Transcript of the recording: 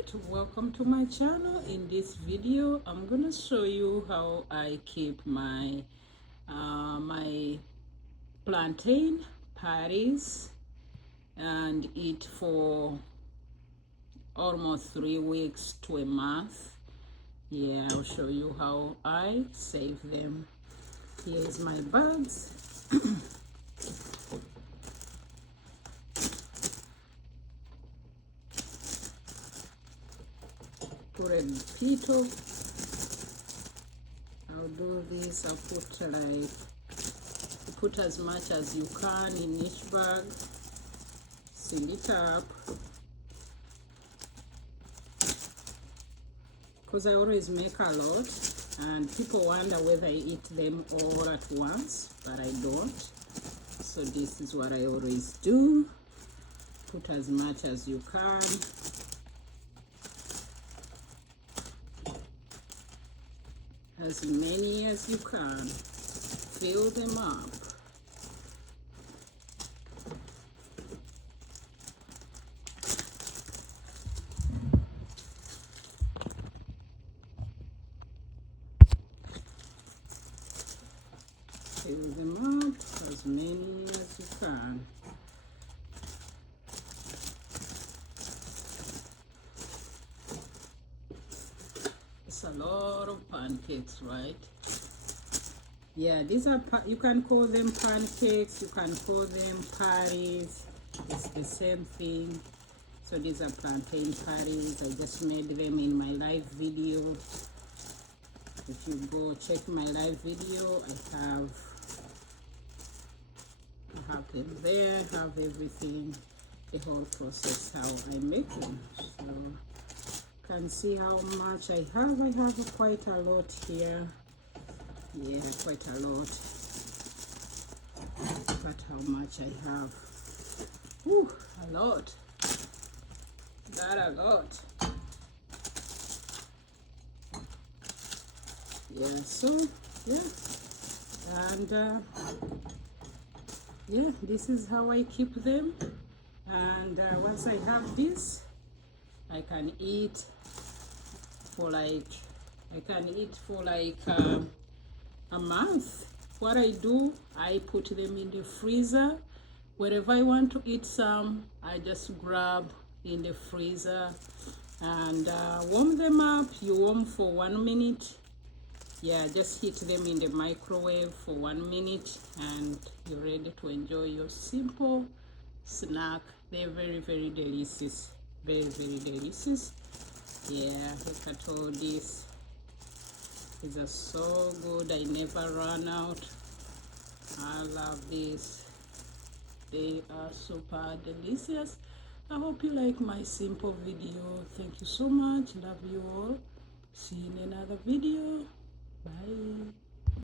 Alright, welcome to my channel. In this video I'm gonna show you how I keep my my plantain patties and eat for almost 3 weeks to a month. Yeah, I'll show you how I save them. Here's my bags. Put a pito. I'll do this. I'll put as much as you can in each bag. Seal it up. Because I always make a lot and people wonder whether I eat them all at once, but I don't. So this is what I always do. Put as much as you can. As many as you can. Fill them up. Fill them up as many as you can. It's a lot of pancakes, right? Yeah, these are, you can call them pancakes, you can call them patties. It's the same thing. So these are plantain patties. I just made them in my live video. If you go check my live video, I have them there. I have everything, the whole process how I make them. So you can see how much I have. I have quite a lot here. Yeah, quite a lot. But how much I have? Whew, a lot. That a lot. Yeah, so yeah, and yeah, this is how I keep them. And once I have this, I can eat for like a month. What I do, I put them in the freezer. Wherever I want to eat some, I just grab in the freezer and warm them up. You warm for 1 minute. Yeah, just heat them in the microwave for 1 minute and you're ready to enjoy your simple snack. They're very, very delicious. Very, very delicious. Yeah, look at all this. These are so good. I never run out. I love this. They are super delicious. I hope you like my simple video. Thank you so much. Love you all. See you in another video. Bye.